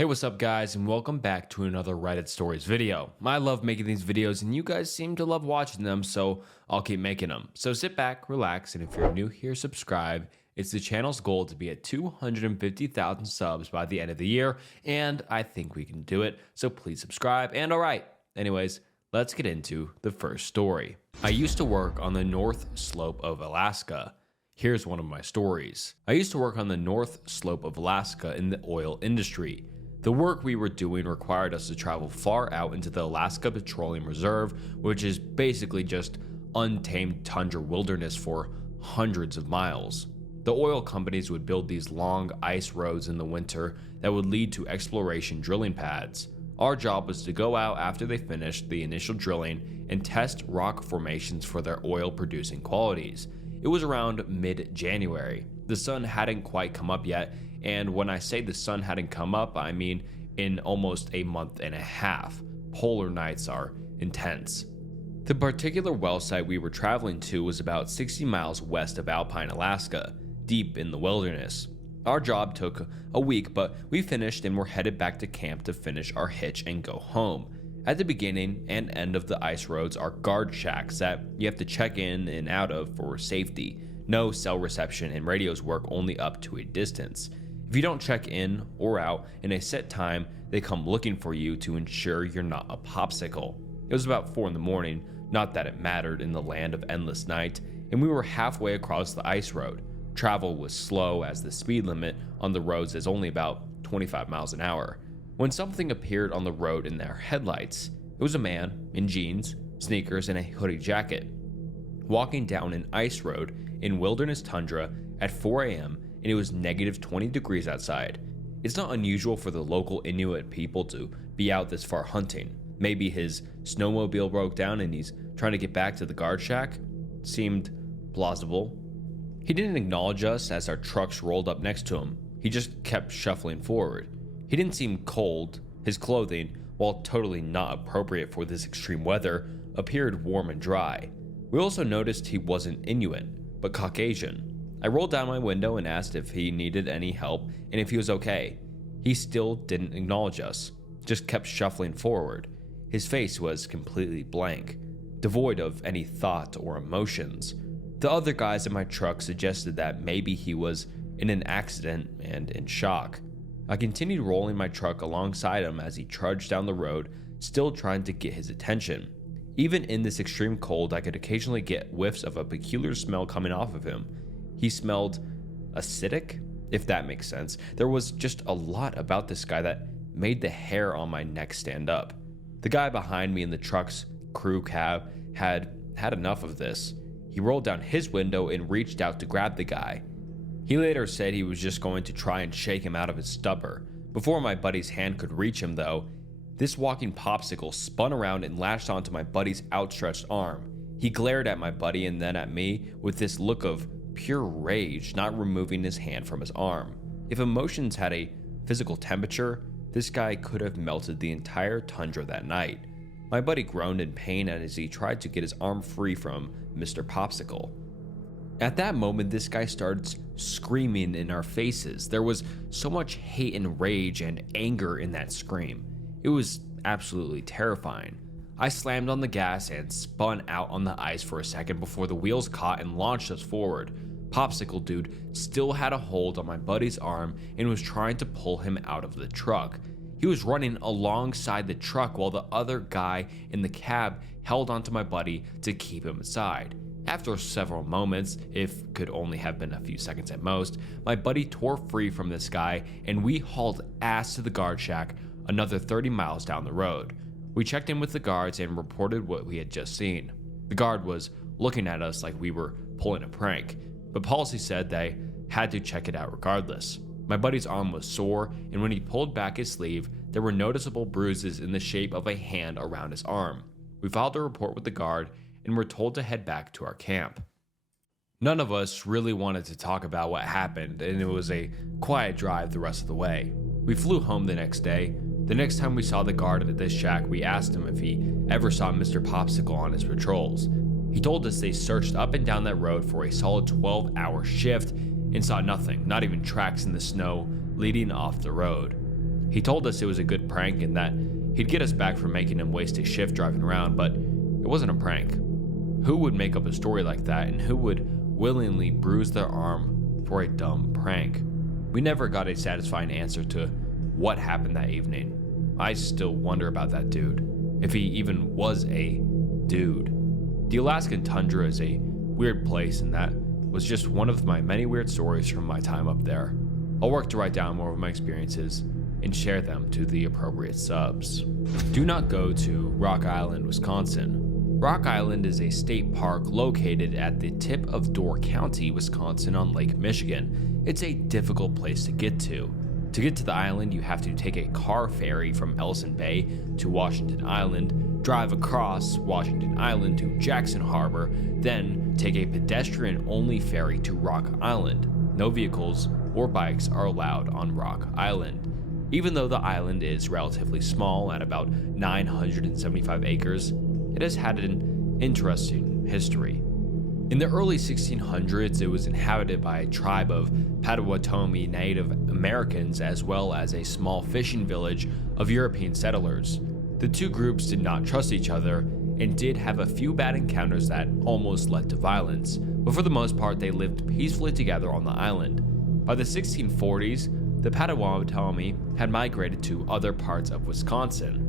Hey, what's up guys, and welcome back to another Reddit Stories video. I love making these videos and you guys seem to love watching them, so I'll keep making them. So sit back, relax, and if you're new here, subscribe. It's the channel's goal to be at 250,000 subs by the end of the year, and I think we can do it, so please subscribe. And alright, anyways, let's get into the first story. I used to work on the North Slope of Alaska. Here's one of my stories. I used to work on the North Slope of Alaska in the oil industry. The work we were doing required us to travel far out into the Alaska Petroleum Reserve, which is basically just untamed tundra wilderness for hundreds of miles. The oil companies would build these long ice roads in the winter that would lead to exploration drilling pads. Our job was to go out after they finished the initial drilling and test rock formations for their oil producing qualities. It was around mid-January. The sun hadn't quite come up yet, and when I say the sun hadn't come up, I mean in almost a month and a half. Polar nights are intense. The particular well site we were traveling to was about 60 miles west of Alpine, Alaska, deep in the wilderness. Our job took a week, but we finished and were headed back to camp to finish our hitch and go home. At the beginning and end of the ice roads are guard shacks that you have to check in and out of for safety. No cell reception and radios work only up to a distance. If you don't check in or out in a set time, they come looking for you to ensure you're not a popsicle. It was about 4 in the morning, not that it mattered in the land of endless night, and we were halfway across the ice road. Travel was slow as the speed limit on the roads is only about 25 miles an hour. When something appeared on the road in their headlights, it was a man in jeans, sneakers, and a hoodie jacket, walking down an ice road in wilderness tundra at 4 a.m. and it was negative 20 degrees outside. It's not unusual for the local Inuit people to be out this far hunting. Maybe his snowmobile broke down and he's trying to get back to the guard shack. Seemed plausible. He didn't acknowledge us as our trucks rolled up next to him. He just kept shuffling forward. He didn't seem cold. His clothing, while totally not appropriate for this extreme weather, appeared warm and dry. We also noticed he wasn't Inuit, but Caucasian. I rolled down my window and asked if he needed any help and if he was okay. He still didn't acknowledge us, just kept shuffling forward. His face was completely blank, devoid of any thought or emotions. The other guys in my truck suggested that maybe he was in an accident and in shock. I continued rolling my truck alongside him as he trudged down the road, still trying to get his attention. Even in this extreme cold, I could occasionally get whiffs of a peculiar smell coming off of him. He smelled acidic, if that makes sense. There was just a lot about this guy that made the hair on my neck stand up. The guy behind me in the truck's crew cab had enough of this. He rolled down his window and reached out to grab the guy. He later said he was just going to try and shake him out of his stupor. Before my buddy's hand could reach him though, this walking popsicle spun around and latched onto my buddy's outstretched arm. He glared at my buddy and then at me with this look of pure rage, not removing his hand from his arm. If emotions had a physical temperature, this guy could have melted the entire tundra that night. My buddy groaned in pain as he tried to get his arm free from Mr. Popsicle. At that moment, this guy started screaming in our faces. There was so much hate and rage and anger in that scream. It was absolutely terrifying. I slammed on the gas and spun out on the ice for a second before the wheels caught and launched us forward. Popsicle Dude still had a hold on my buddy's arm and was trying to pull him out of the truck. He was running alongside the truck while the other guy in the cab held onto my buddy to keep him aside. After several moments, if could only have been a few seconds at most, my buddy tore free from this guy and we hauled ass to the guard shack another 30 miles down the road. We checked in with the guards and reported what we had just seen. The guard was looking at us like we were pulling a prank, but policy said they had to check it out regardless. My buddy's arm was sore, and when he pulled back his sleeve, there were noticeable bruises in the shape of a hand around his arm. We filed a report with the guard and were told to head back to our camp. None of us really wanted to talk about what happened, and it was a quiet drive the rest of the way. We flew home the next day. The next time we saw the guard at this shack, we asked him if he ever saw Mr. Popsicle on his patrols. He told us they searched up and down that road for a solid 12-hour shift and saw nothing, not even tracks in the snow leading off the road. He told us it was a good prank and that he'd get us back for making him waste his shift driving around, but it wasn't a prank. Who would make up a story like that, and who would willingly bruise their arm for a dumb prank? We never got a satisfying answer to what happened that evening. I still wonder about that dude, if he even was a dude. The Alaskan tundra is a weird place, and that was just one of my many weird stories from my time up there. I'll work to write down more of my experiences and share them to the appropriate subs. Do not go to Rock Island, Wisconsin. Rock Island is a state park located at the tip of Door County, Wisconsin on Lake Michigan. It's a difficult place to get to. To get to the island, you have to take a car ferry from Ellison Bay to Washington Island, drive across Washington Island to Jackson Harbor, then take a pedestrian-only ferry to Rock Island. No vehicles or bikes are allowed on Rock Island. Even though the island is relatively small at about 975 acres, it has had an interesting history. In the early 1600s, it was inhabited by a tribe of Potawatomi Native Americans as well as a small fishing village of European settlers. The two groups did not trust each other and did have a few bad encounters that almost led to violence, but for the most part they lived peacefully together on the island. By the 1640s, the Potawatomi had migrated to other parts of Wisconsin.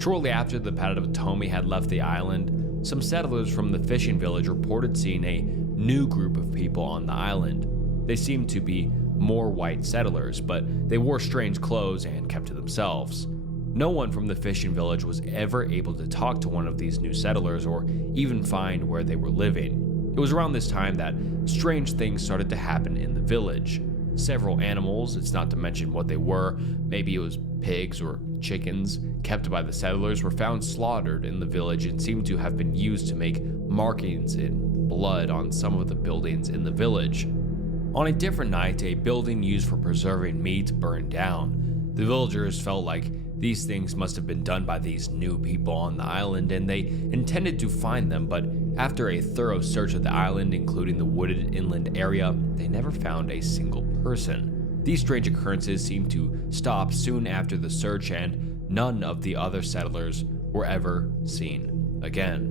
Shortly after the Potawatomi had left the island, some settlers from the fishing village reported seeing a new group of people on the island. They seemed to be more white settlers, but they wore strange clothes and kept to themselves. No one from the fishing village was ever able to talk to one of these new settlers or even find where they were living. It was around this time that strange things started to happen in the village. Several animals, it's not to mention what they were, maybe it was pigs or chickens, kept by the settlers, were found slaughtered in the village and seemed to have been used to make markings in blood on some of the buildings in the village. On a different night, a building used for preserving meat burned down. The villagers felt like these things must have been done by these new people on the island, and they intended to find them, but after a thorough search of the island, including the wooded inland area, they never found a single person. These strange occurrences seemed to stop soon after the search, and none of the other settlers were ever seen again.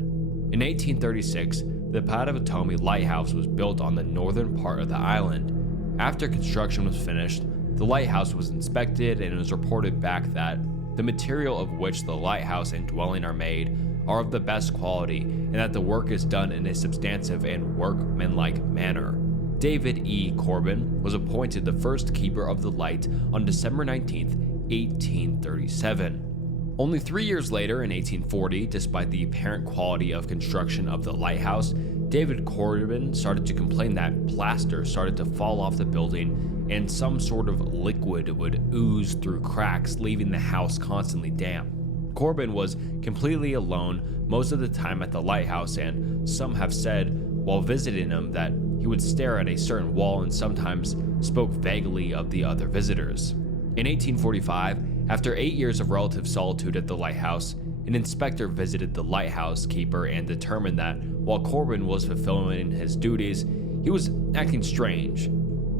In 1836, the Potawatomi Lighthouse was built on the northern part of the island. After construction was finished, the lighthouse was inspected, and it was reported back that the material of which the lighthouse and dwelling are made are of the best quality, and that the work is done in a substantive and workmanlike manner. David E. Corbin was appointed the first keeper of the light on December 19, 1837. Only 3 years later, in 1840, despite the apparent quality of construction of the lighthouse, David Corbin started to complain that plaster started to fall off the building and some sort of liquid would ooze through cracks, leaving the house constantly damp. Corbin was completely alone most of the time at the lighthouse, and some have said while visiting him that he would stare at a certain wall and sometimes spoke vaguely of the other visitors. In 1845, after 8 years of relative solitude at the lighthouse, an inspector visited the lighthouse keeper and determined that while Corbin was fulfilling his duties, he was acting strange.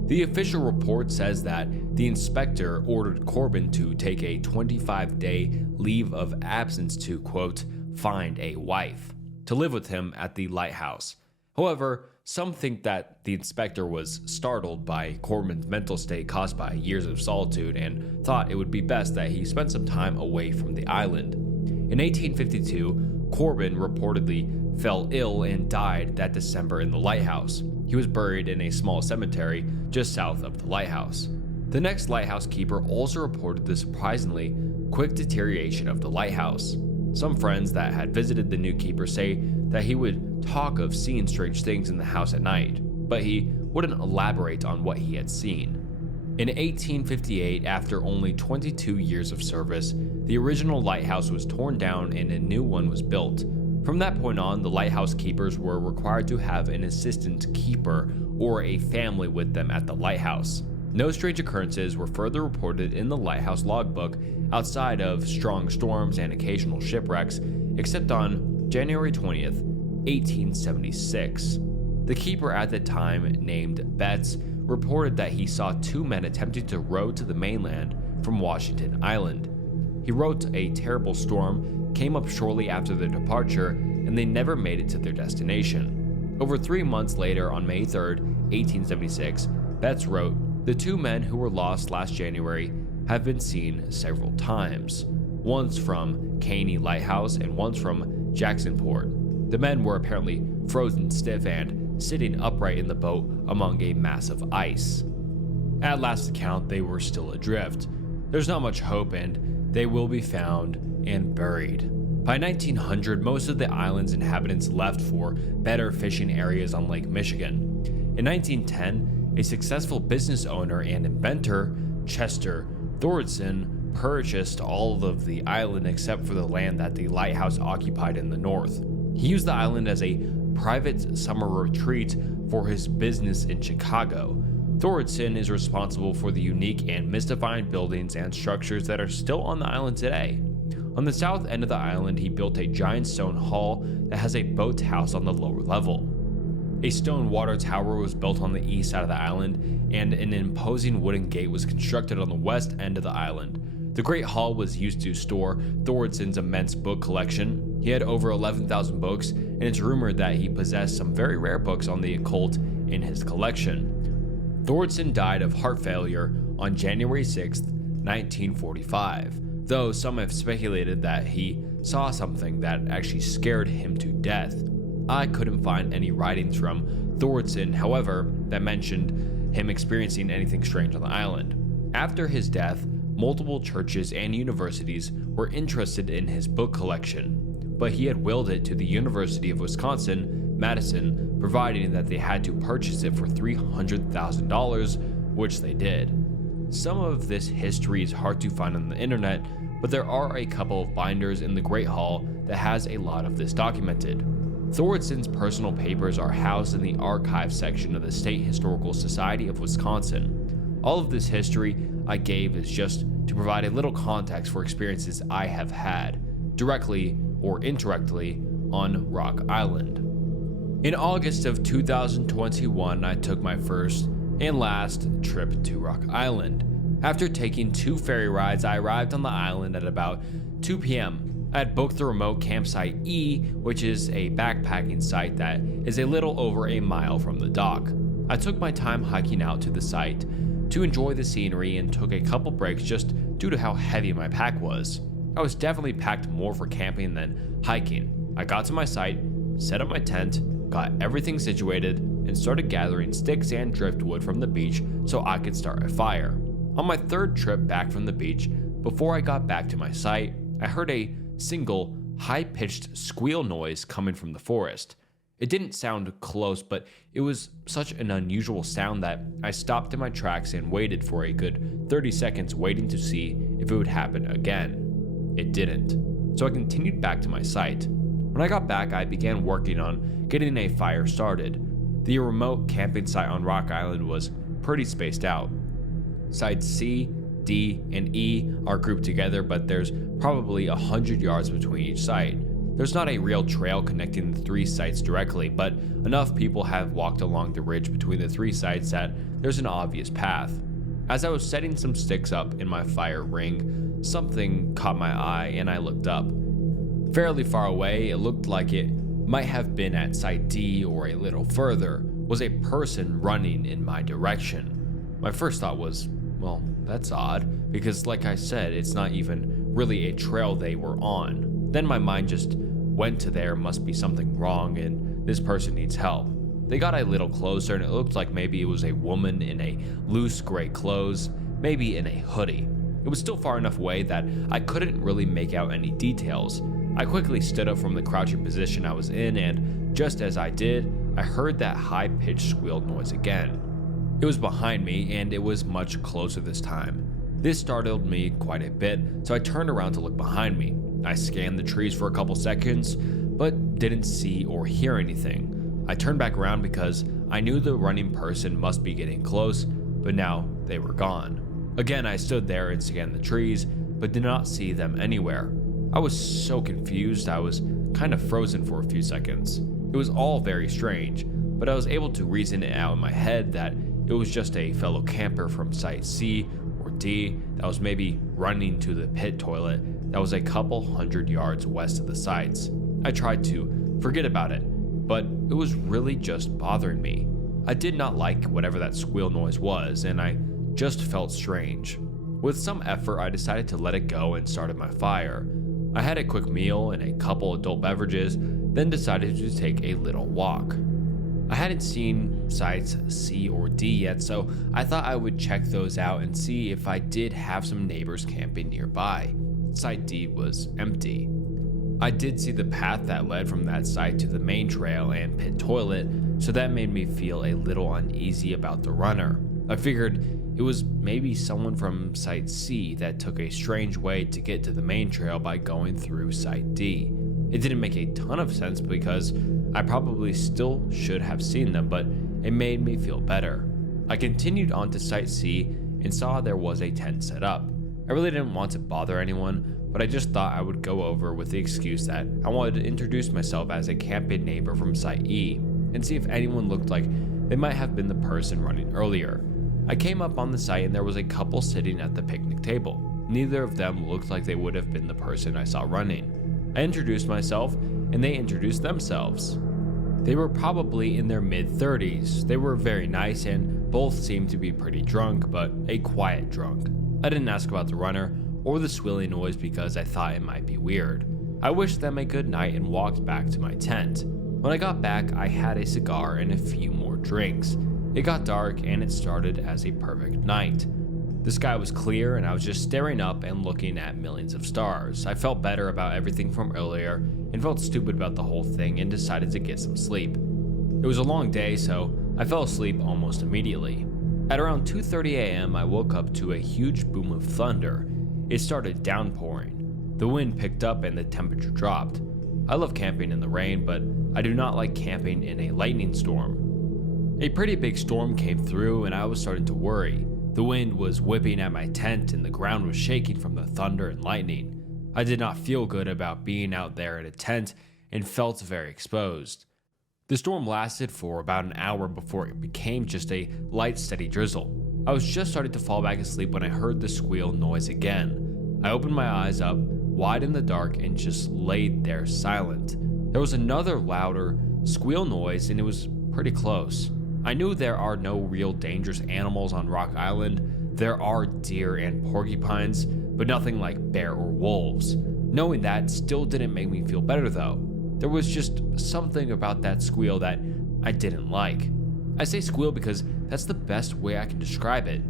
The official report says that the inspector ordered Corbin to take a 25-day leave of absence to, quote, find a wife, to live with him at the lighthouse. However, some think that the inspector was startled by Corbin's mental state caused by years of solitude and thought it would be best that he spent some time away from the island. In 1852, Corbin reportedly fell ill and died that December in the lighthouse. He was buried in a small cemetery just south of the lighthouse. The next lighthouse keeper also reported the surprisingly quick deterioration of the lighthouse. Some friends that had visited the new keeper say that he would talk of seeing strange things in the house at night, but he wouldn't elaborate on what he had seen. In 1858, after only 22 years of service, the original lighthouse was torn down and a new one was built. From that point on, the lighthouse keepers were required to have an assistant keeper or a family with them at the lighthouse. No strange occurrences were further reported in the lighthouse logbook outside of strong storms and occasional shipwrecks, except on January 20th, 1876. The keeper at the time, named Betts, reported that he saw two men attempting to row to the mainland from Washington Island. He wrote a terrible storm came up shortly after their departure, and they never made it to their destination. Over 3 months later, on May 3rd, 1876, Betts wrote, "The two men who were lost last January have been seen several times, once from Caney Lighthouse and once from Jacksonport. The men were apparently frozen stiff and sitting upright in the boat among a mass of ice. At last account, they were still adrift. There's not much hope, and they will be found and buried." By 1900, most of the island's inhabitants left for better fishing areas on Lake Michigan. In 1910, a successful business owner and inventor, Chester Thordarson, purchased all of the island except for the land that the lighthouse occupied in the north. He used the island as a private summer retreat for his business in Chicago. Thordarson is responsible for the unique and mystifying buildings and structures that are still on the island today. On the south end of the island, he built a giant stone hall that has a boathouse on the lower level. A stone water tower was built on the east side of the island, and an imposing wooden gate was constructed on the west end of the island. The Great Hall was used to store Thordarson's immense book collection. He had over 11,000 books, and it's rumored that he possessed some very rare books on the occult in his collection. Thordarson died of heart failure on January 6, 1945, though some have speculated that he saw something that actually scared him to death. I couldn't find any writings from Thordarson, however, that mentioned him experiencing anything strange on the island. After his death, multiple churches and universities were interested in his book collection, but he had willed it to the University of Wisconsin-Madison, providing that they had to purchase it for $300,000, which they did. Some of this history is hard to find on the internet, but there are a couple of binders in the Great Hall that has a lot of this documented. Thordarson's personal papers are housed in the archive section of the State Historical Society of Wisconsin. All of this history I gave is just to provide a little context for experiences I have had, directly or indirectly, on Rock Island. In August of 2021, I took my first and last trip to Rock Island. After taking 2 ferry rides, I arrived on the island at about 2 p.m. I had booked the remote campsite E, which is a backpacking site that is a little over a mile from the dock. I took my time hiking out to the site to enjoy the scenery and took a couple breaks just due to how heavy my pack was. I was definitely packed more for camping than hiking. I got to my site, set up my tent, got everything situated, and started gathering sticks and driftwood from the beach so I could start a fire. On my third trip back from the beach, before I got back to my site, I heard a single, high-pitched squeal noise coming from the forest. It didn't sound close, but it was such an unusual sound that I stopped in my tracks and waited for a good 30 seconds waiting to see if it would happen again. It didn't, so I continued back to my site. When I got back, I began working on getting a fire started. The remote camping site on Rock Island was pretty spaced out. Sites C, D, and E are grouped together, but there's probably 100 yards between each site. There's not a real trail connecting the 3 sites directly, but enough people have walked along the ridge between the 3 sites that there's an obvious path. As I was setting some sticks up in my fire ring, something caught my eye and I looked up. Fairly far away, it looked like it might have been at site D or a little further, was a person running in my direction. My first thought was, well, that's odd, because like I said, it's not even really a trail they were on. Then my mind just went to there must be something wrong and this person needs help. They got a little closer and it looked like maybe it was a woman in a loose gray clothes, maybe in a hoodie. It was still far enough away that I couldn't really make out any details. I quickly stood up from the crouching position I was in, and just as I did, I heard that high-pitched squeal noise again. It was behind me, and it was much closer this time. This startled me quite a bit, so I turned around to look behind me. I scanned the trees for a couple seconds, but didn't see or hear anything. I turned back around because I knew the running person must be getting close, but now they were gone. Again, I stood there and scanned the trees, but did not see them anywhere. I was so confused, I was kind of frozen for a few seconds. It was all very strange, but I was able to reason it out in my head that it was just a fellow camper from Site C or D that was maybe running to the pit toilet that was a couple hundred yards west of the sites. I tried to forget about it, but it was really just bothering me. I did not like whatever that squeal noise was, and I just felt strange. With some effort, I decided to let it go and started my fire. I had a quick meal and a couple adult beverages, then decided to take a little walk. I hadn't seen sites C or D yet, so I thought I would check those out and see if I did have some neighbors camping nearby. Site D was empty. I did see the path that led from that site to the main trail and pit toilet, so that made me feel a little uneasy about the runner. I figured it was maybe someone from Site C that took a strange way to get to the main trail by going through Site D. It didn't make a ton of sense because I probably still should have seen them, but it made me feel better. I continued on to Site C and saw there was a tent set up. I really didn't want to bother anyone, but I just thought I would go over with the excuse that I wanted to introduce myself as a camping neighbor from Site E and see if anyone looked like they might have been the person running earlier. I came up on the site and there was a couple sitting at the picnic table. Neither of them looked like they would have been the person I saw running. I introduced myself and they introduced themselves. They were probably in their mid-30s. They were very nice and both seemed to be pretty drunk, but a quiet drunk. I didn't ask about the runner or the squealing noise because I thought it might be weird. I wished them a good night and walked back to my tent. When I got back, I had a cigar and a few more drinks. It got dark and it started as a perfect night. The sky was clear and I was just staring up and looking at millions of stars. I felt better about everything from earlier and felt stupid about the whole thing and decided to get some sleep. It was a long day, so I fell asleep almost immediately. At around 2:30 a.m., I woke up to a huge boom of thunder. It started downpouring. The wind picked up and the temperature dropped. I love camping in the rain, but I do not like camping in a lightning storm. A pretty big storm came through and I was starting to worry. The wind was whipping at my tent and the ground was shaking from the thunder and lightning. I did not feel good about being out there in a tent and felt very exposed. The storm lasted for about an hour before it became just a light, steady drizzle. I was just starting to fall back asleep when I heard the squeal noise again. I opened my eyes up, wide in the dark, and just laid there silent. There was another louder squeal noise and it was pretty close. I knew there are no real dangerous animals on Rock Island. There are deer and porcupines, but nothing like bear or wolves. Knowing that still didn't make me feel better though. There was just something about that squeal that I didn't like. I say squeal because that's the best way I can describe it.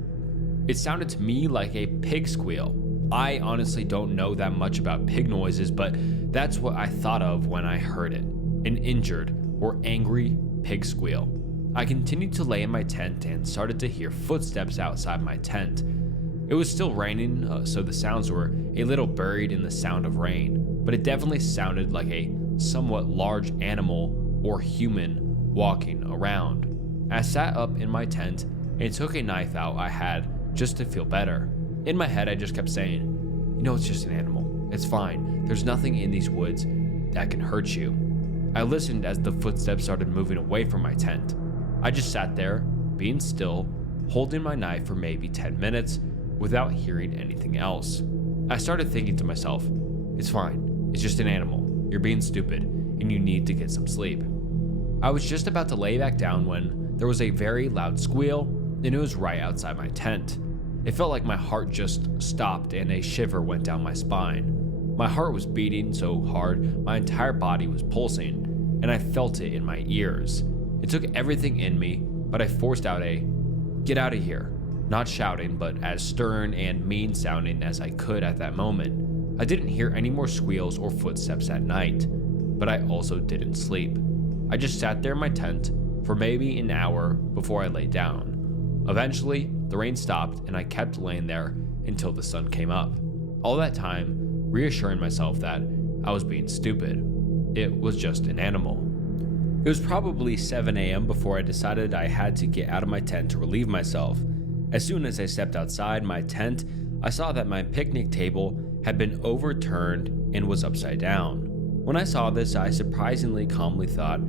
It sounded to me like a pig squeal. I honestly don't know that much about pig noises, but that's what I thought of when I heard it. An injured or angry pig squeal. I continued to lay in my tent and started to hear footsteps outside my tent. It was still raining, so the sounds were a little buried in the sound of rain, but it definitely sounded like a somewhat large animal or human walking around. I sat up in my tent and took a knife out I had just to feel better. In my head, I just kept saying, it's just an animal. It's fine. There's nothing in these woods that can hurt you. I listened as the footsteps started moving away from my tent. I just sat there, being still, holding my knife for maybe 10 minutes without hearing anything else. I started thinking to myself, it's fine. It's just an animal. You're being stupid and you need to get some sleep. I was just about to lay back down when there was a very loud squeal and it was right outside my tent. It felt like my heart just stopped and a shiver went down my spine. My heart was beating so hard my entire body was pulsing and I felt it in my ears. It took everything in me, but I forced out a, "Get out of here." Not shouting, but as stern and mean sounding as I could at that moment. I didn't hear any more squeals or footsteps at night, but I also didn't sleep. I just sat there in my tent for maybe an hour before I lay down. Eventually, the rain stopped and I kept laying there until the sun came up. All that time, reassuring myself that I was being stupid. It was just an animal. It was probably 7 a.m. before I decided I had to get out of my tent to relieve myself. As soon as I stepped outside my tent, I saw that my picnic table had been overturned and was upside down. When I saw this, I surprisingly calmly thought,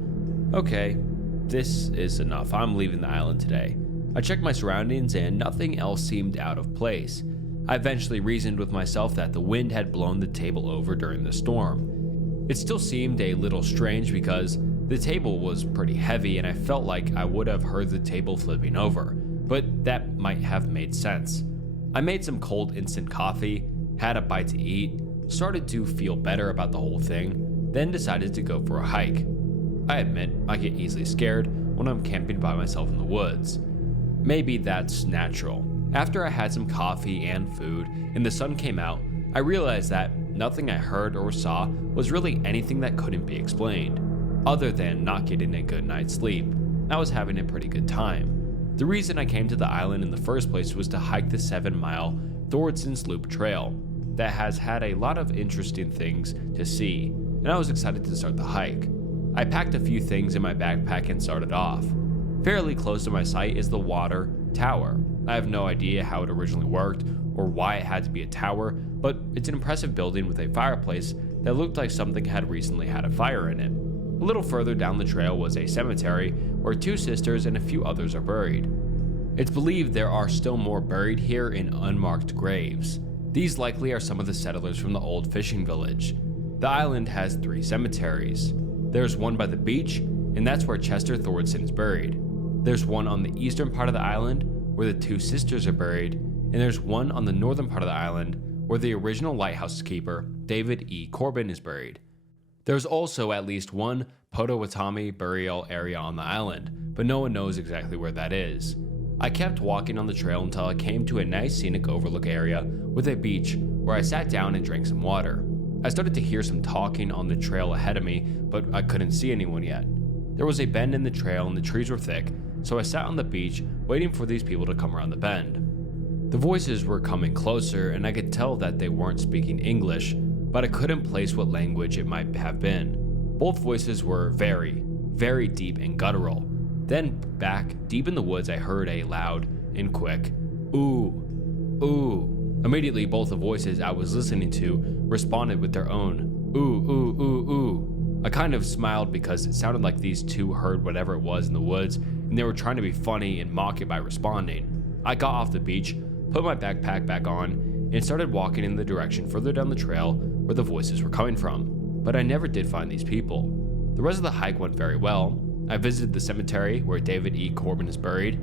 okay, this is enough. I'm leaving the island today. I checked my surroundings and nothing else seemed out of place. I eventually reasoned with myself that the wind had blown the table over during the storm. It still seemed a little strange because the table was pretty heavy and I felt like I would have heard the table flipping over, but that might have made sense. I made some cold instant coffee, had a bite to eat, started to feel better about the whole thing, then decided to go for a hike. I admit I get easily scared when I'm camping by myself in the woods. Maybe that's natural. After I had some coffee and food and the sun came out, I realized that nothing I heard or saw was really anything that couldn't be explained, other than not getting a good night's sleep. I was having a pretty good time. The reason I came to the island in the first place was to hike the 7-mile Thordson's Loop Trail that has had a lot of interesting things to see, and I was excited to start the hike. I packed a few things in my backpack and started off. Fairly close to my site is the water tower. I have no idea how it originally worked or why it had to be a tower, but it's an impressive building with a fireplace that looked like something had recently had a fire in it. A little further down the trail was a cemetery where 2 sisters and a few others are buried. It's believed there are still more buried here in unmarked graves. These likely are some of the settlers from the old fishing village. The island has 3 cemeteries. There's one by the beach, and that's where Chester Thordson is buried. There's one on the eastern part of the island, where the 2 sisters are buried, and there's one on the northern part of the island, where the original lighthouse keeper, David E. Corbin, is buried. There's also at least one Potawatomi burial area on the island, but no one knows exactly where that is. I kept walking on the trail until I came to a nice scenic overlook area with a beach where I sat down and drank some water. I started to hear some talking on the trail ahead of me, but I couldn't see anyone yet. There was a bend in the trail and the trees were thick, so I sat on the beach waiting for these people to come around the bend. The voices were coming closer and I could tell that they weren't speaking English, but I couldn't place what language it might have been. Both voices were very, very deep and guttural. Then back deep in the woods I heard a loud and quick, "Ooh, ooh." Immediately both the voices I was listening to responded with their own, "Ooh, ooh, ooh, ooh." I kind of smiled because it sounded like these 2 heard whatever it was in the woods and they were trying to be funny and mock it by responding. I got off the beach, put my backpack back on, and started walking in the direction further down the trail where the voices were coming from, but I never did find these people. The rest of the hike went very well. I visited the cemetery where David E. Corbin is buried.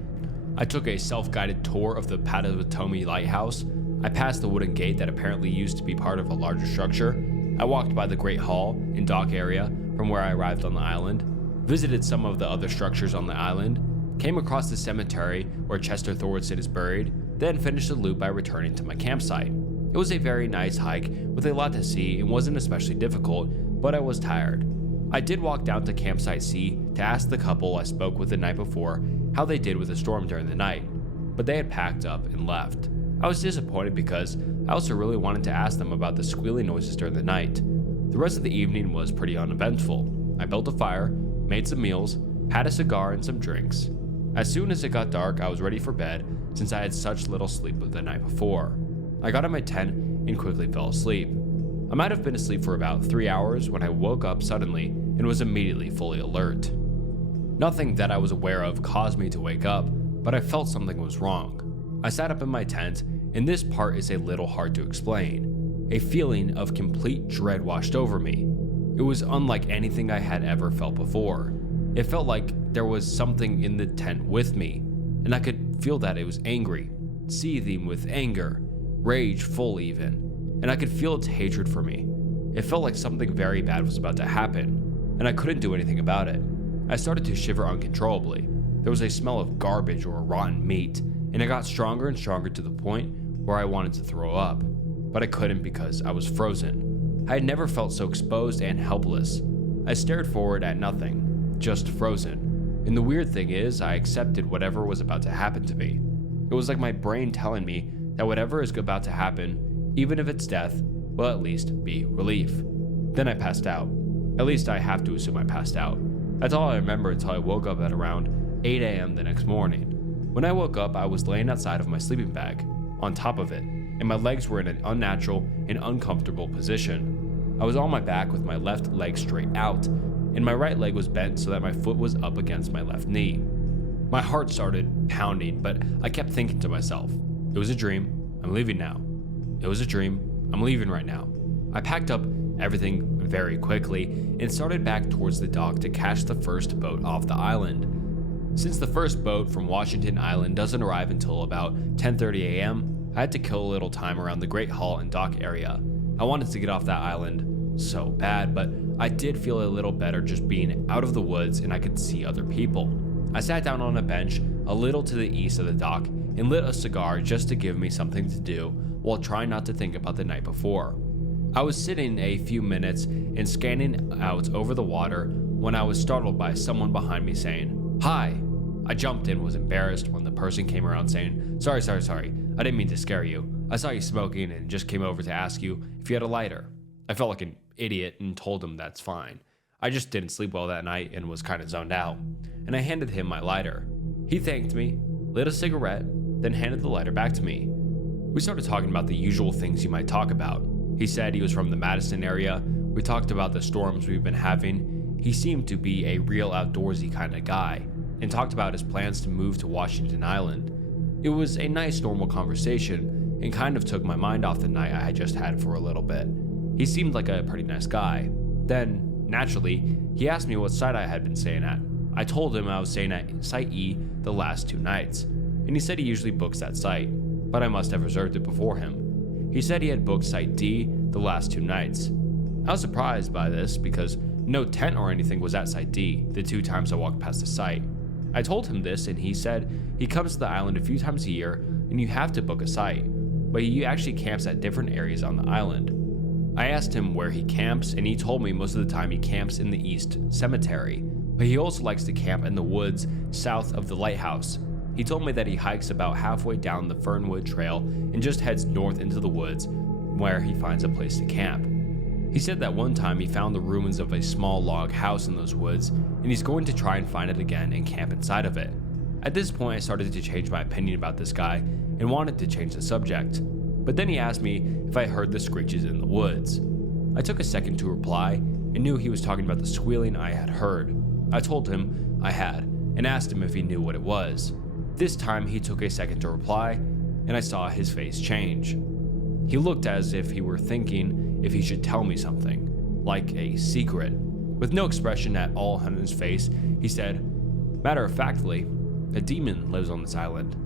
I took a self-guided tour of the Potawatomi Lighthouse. I passed the wooden gate that apparently used to be part of a larger structure. I walked by the Great Hall and dock area from where I arrived on the island, visited some of the other structures on the island, came across the cemetery where Chester Thordson is buried, then finished the loop by returning to my campsite. It was a very nice hike with a lot to see and wasn't especially difficult, but I was tired. I did walk down to Campsite C to ask the couple I spoke with the night before how they did with the storm during the night, but they had packed up and left. I was disappointed because I also really wanted to ask them about the squealing noises during the night. The rest of the evening was pretty uneventful. I built a fire, made some meals, had a cigar and some drinks. As soon as it got dark, I was ready for bed since I had such little sleep the night before. I got in my tent and quickly fell asleep. I might have been asleep for about 3 hours when I woke up suddenly and was immediately fully alert. Nothing that I was aware of caused me to wake up, but I felt something was wrong. I sat up in my tent, and this part is a little hard to explain. A feeling of complete dread washed over me. It was unlike anything I had ever felt before. It felt like there was something in the tent with me, and I could feel that it was angry, seething with anger, rage full even, and I could feel its hatred for me. It felt like something very bad was about to happen, and I couldn't do anything about it. I started to shiver uncontrollably. There was a smell of garbage or rotten meat, and it got stronger and stronger to the point where I wanted to throw up, but I couldn't because I was frozen. I had never felt so exposed and helpless. I stared forward at nothing, just frozen. And the weird thing is, I accepted whatever was about to happen to me. It was like my brain telling me that whatever is about to happen, even if it's death, will at least be relief. Then I passed out. At least I have to assume I passed out. That's all I remember until I woke up at around 8 a.m. the next morning. When I woke up, I was laying outside of my sleeping bag, on top of it, and my legs were in an unnatural and uncomfortable position. I was on my back with my left leg straight out, and my right leg was bent so that my foot was up against my left knee. My heart started pounding, but I kept thinking to myself, it was a dream, I'm leaving now. It was a dream, I'm leaving right now. I packed up everything very quickly and started back towards the dock to catch the first boat off the island. Since the first boat from Washington Island doesn't arrive until about 10:30 a.m., I had to kill a little time around the Great Hall and dock area. I wanted to get off that island so bad, but I did feel a little better just being out of the woods and I could see other people. I sat down on a bench a little to the east of the dock and lit a cigar just to give me something to do while trying not to think about the night before. I was sitting a few minutes and scanning out over the water when I was startled by someone behind me saying, "Hi." I jumped and was embarrassed when the person came around saying, Sorry, I didn't mean to scare you. I saw you smoking and just came over to ask you if you had a lighter." I felt like an idiot and told him that's fine. I just didn't sleep well that night and was kind of zoned out, and I handed him my lighter. He thanked me, lit a cigarette, then handed the lighter back to me. We started talking about the usual things you might talk about. He said he was from the Madison area. We talked about the storms we've been having. He seemed to be a real outdoorsy kind of guy, and talked about his plans to move to Washington Island. It was a nice normal conversation and kind of took my mind off the night I had just had for a little bit. He seemed like a pretty nice guy. Then, naturally, he asked me what site I had been staying at. I told him I was staying at Site E the last 2 nights, and he said he usually books that site, but I must have reserved it before him. He said he had booked Site D the last 2 nights. I was surprised by this because no tent or anything was at Site D the 2 times I walked past the site. I told him this and he said he comes to the island a few times a year and you have to book a site, but he actually camps at different areas on the island. I asked him where he camps and he told me most of the time he camps in the East Cemetery, but he also likes to camp in the woods south of the lighthouse. He told me that he hikes about halfway down the Fernwood Trail and just heads north into the woods where he finds a place to camp. He said that one time he found the ruins of a small log house in those woods, and he's going to try and find it again and camp inside of it. At this point, I started to change my opinion about this guy and wanted to change the subject. But then he asked me if I heard the screeches in the woods. I took a second to reply and knew he was talking about the squealing I had heard. I told him I had and asked him if he knew what it was. This time he took a second to reply, and I saw his face change. He looked as if he were thinking if he should tell me something, like a secret. With no expression at all on his face, he said, "Matter of factly, a demon lives on this island.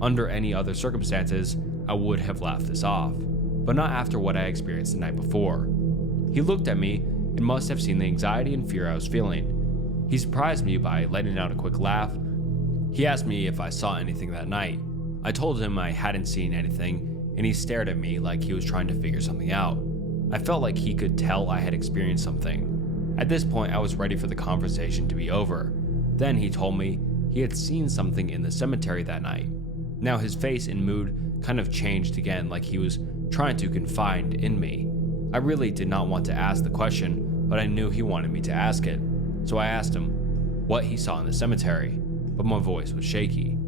Under any other circumstances, I would have laughed this off, but not after what I experienced the night before." He looked at me and must have seen the anxiety and fear I was feeling. He surprised me by letting out a quick laugh. He asked me if I saw anything that night. I told him I hadn't seen anything, and he stared at me like he was trying to figure something out. I felt like he could tell I had experienced something. At this point, I was ready for the conversation to be over. Then he told me he had seen something in the cemetery that night. Now his face and mood kind of changed again, like he was trying to confide in me. I really did not want to ask the question, but I knew he wanted me to ask it. So I asked him what he saw in the cemetery, but my voice was shaky.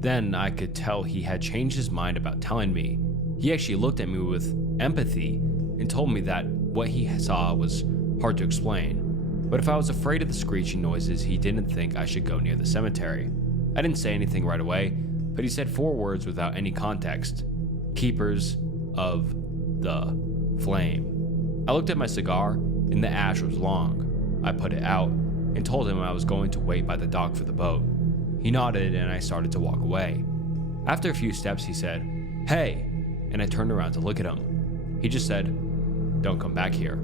Then I could tell he had changed his mind about telling me. He actually looked at me with empathy and told me that what he saw was hard to explain. But if I was afraid of the screeching noises, he didn't think I should go near the cemetery. I didn't say anything right away, but he said 4 words without any context. Keepers of the Flame. I looked at my cigar and the ash was long. I put it out and told him I was going to wait by the dock for the boat. He nodded and I started to walk away. After a few steps he said, "Hey," and I turned around to look at him. He just said, "Don't come back here."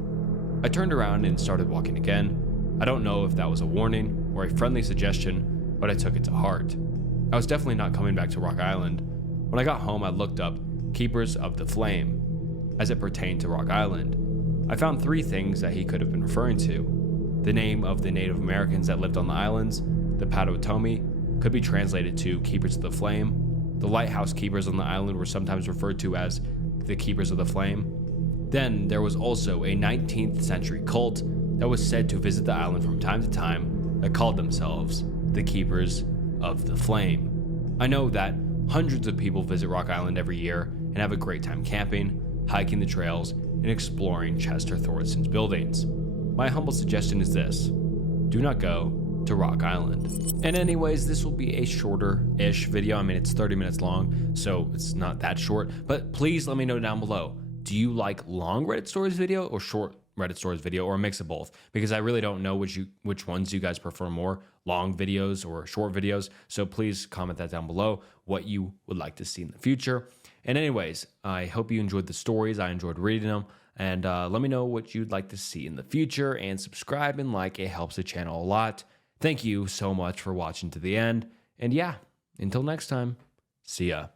I turned around and started walking again. I don't know if that was a warning or a friendly suggestion, but I took it to heart. I was definitely not coming back to Rock Island. When I got home, I looked up Keepers of the Flame as it pertained to Rock Island. I found 3 things that he could have been referring to. The name of the Native Americans that lived on the islands, the Potawatomi, could be translated to Keepers of the Flame. The lighthouse keepers on the island were sometimes referred to as the Keepers of the Flame. Then there was also a 19th century cult that was said to visit the island from time to time that called themselves the Keepers of the Flame. I know that hundreds of people visit Rock Island every year and have a great time camping, hiking the trails, and exploring Chester Thordson's buildings. My humble suggestion is this: do not go, to Rock Island. And anyways, this will be a shorter-ish video. I mean, it's 30 minutes long, so it's not that short, but please let me know down below. Do you like long Reddit stories video or short Reddit stories video, or a mix of both? Because I really don't know which ones you guys prefer more, long videos or short videos. So please comment that down below, what you would like to see in the future. And anyways, I hope you enjoyed the stories. I enjoyed reading them. And let me know what you'd like to see in the future, and subscribe and like. It helps the channel a lot. Thank you so much for watching to the end. And yeah, until next time, see ya.